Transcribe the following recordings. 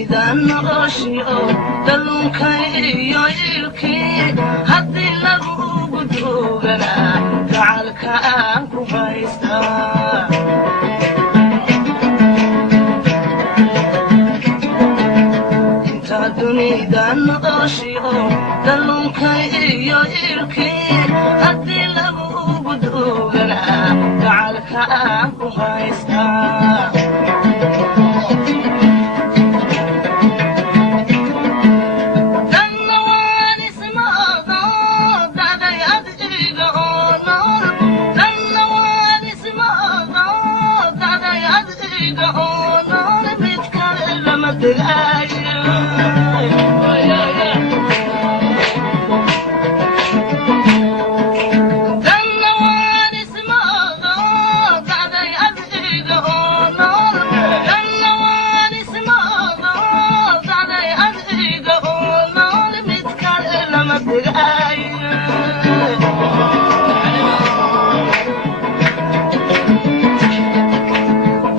dunida noloshiyo dalluunkaiyo ilkii haddii lagugu duugana gacalka aan ku haystaa inta dunida noloshiyo dalluunkaiyo ilkii haddii lagugu duugana gacalka aan ku haystaa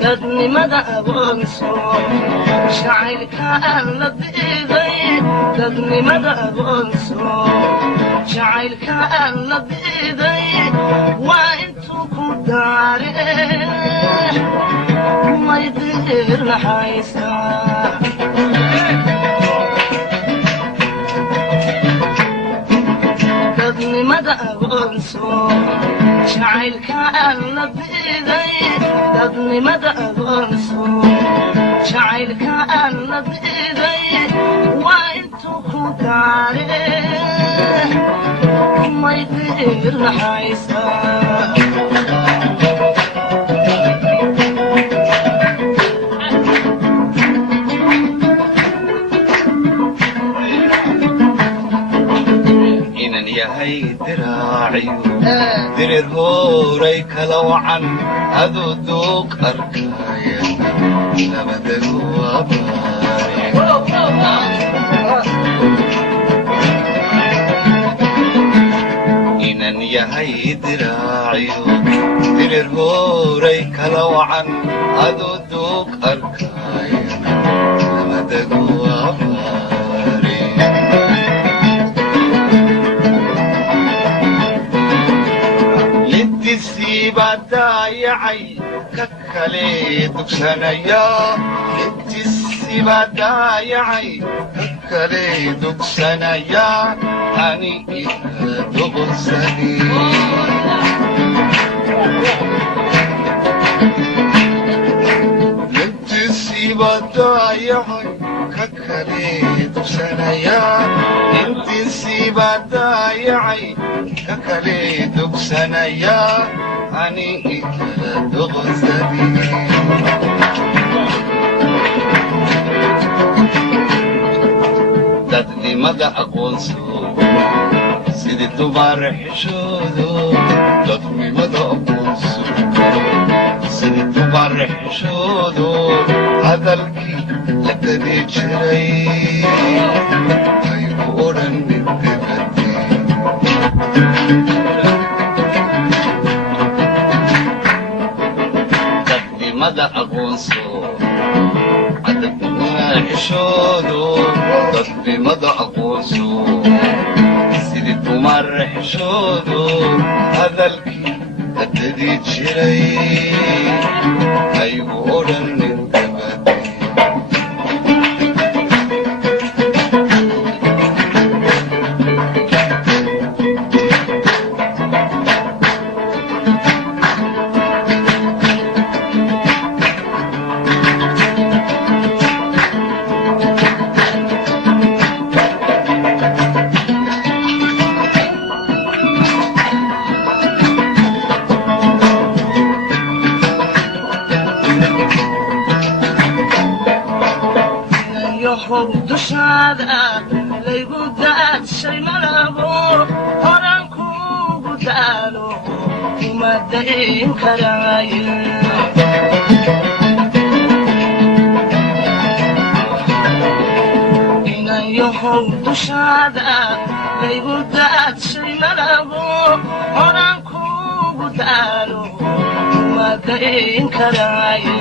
dadnimada aqoonso jacaylka aan la diiday dadnimada aqoonso jacaylka aan la diiday waa intuu ku daare may diirnaxaysaa dadnimada aqoonso jacaylka aan la diiday dadnimada aqoonso jacaylka aan la diiday waa intuu ku daare may diirnaxaysaa yahay diraaciyo dirir hooray kala wacan aduu duuq arkayana labadagu abaare inan yahay diraaciyo dirir hooray kala wacan aduu duuq arkayana labadagu abaare daayacay ka kale dugsanaya intiisiba daayacay ka kale dugsanaya ani ila duqsani intiisiba daayacay ka kale dugsanaya intiisiba daayacay ka kale dugsanaya ani ikala duqsani dadnimada aqoonso sidii dubaar xishoodo dadnimada aqoonso sidii dubaar xishoodo hadalkii la gadi jiray aygu odhan midabadi dadnimada aqoonso adabnimada xishoodo dadnimada aqoonso sidii dumar xishoodo hadalkii la gadi jiray aygu odhan midabadi dushaada laygu daadshay malabo horan kuugu daalo uma dayn karaaye inayahow dushaada laygu daadshay malabo horan kuugu daalo uma dayn karaaye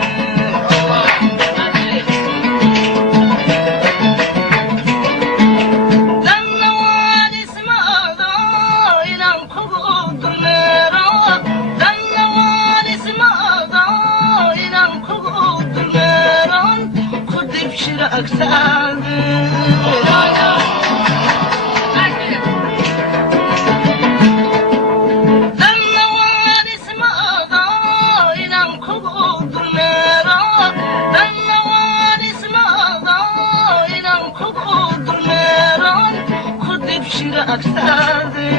agtaade danna waan ismoodo inaan kugu dulmeero danna waan ismoodo inaan kugu dulmeero ku dib jira agtaade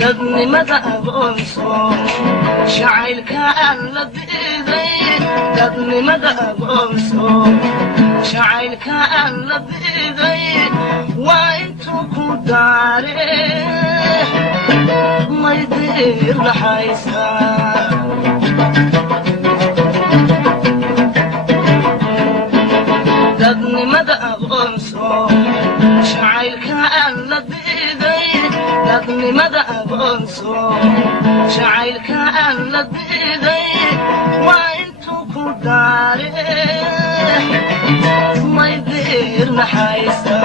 dadnimada aqoonso jacaylka aan la diiday dadnimada aqoonso jacaylka aan la diiday waa intuu ku daare may diir dhaxaysa dadnimada aqoonso jacaylka aan la diiday dadnimada aqoonso jacaylka aan la diiday waa intuu ku daare may diir naxaysa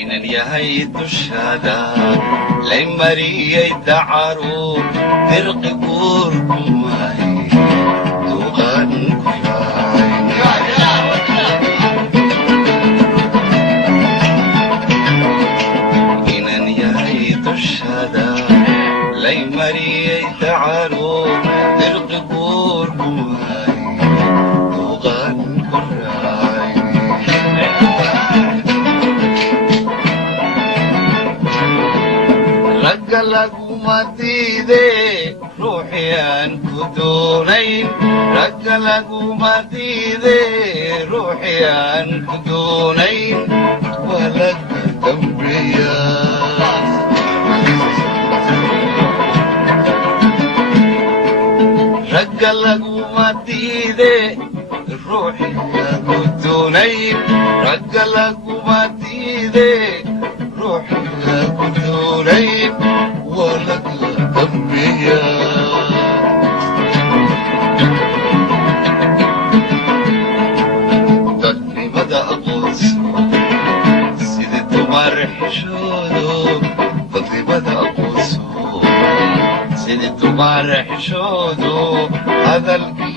inan yahay dushaada lay mariyay dacaru dirqi guurku waay duqan ku inan yahay dushaada lay mariyay dacaru dirqi guurku waay duqan ku ragga laguma diide ruuxii aan ku doonayn ragga laguma diide ruuxii aan ku doonayn waa laga dambeeya ragga laguma diide ruuxii aan ku doonayn ragga laguma diide ruuxii aan ku doonayn waa laga dambeeya dadnimada aqoonso sida dumar xishoodo dadnimada aqoonso sida dumar xishoodo hadalkii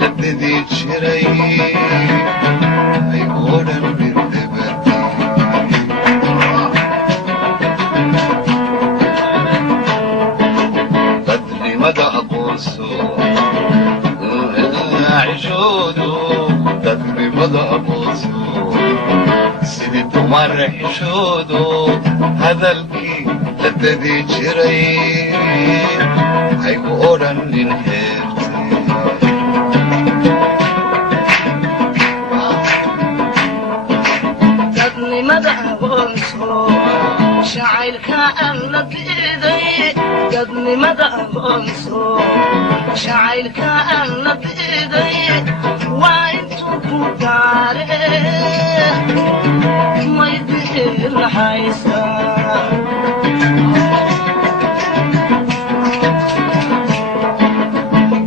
la dhidii jiray ay oo dhan birdhibatay dadnimada aqoonso xishoodo dadnimada aqoonso sidii dumar xishoodo hadalkii la dhidii jiray haygu odhanin heertay dadnimada aqoonso jacaylka aan la diiday dadnimada aqoonso jacaylka aan la diiday waa intuu ku daare may diir naxaysa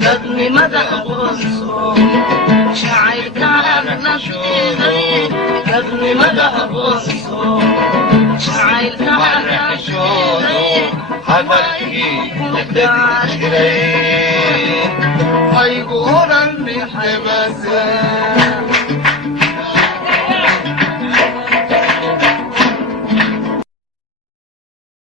dadnimada aqoonso jacaylka aan la diiday dadnimada aqoonso jacaylka aan la diiday hadalkii la dhidii jiray haygu odhan dhibase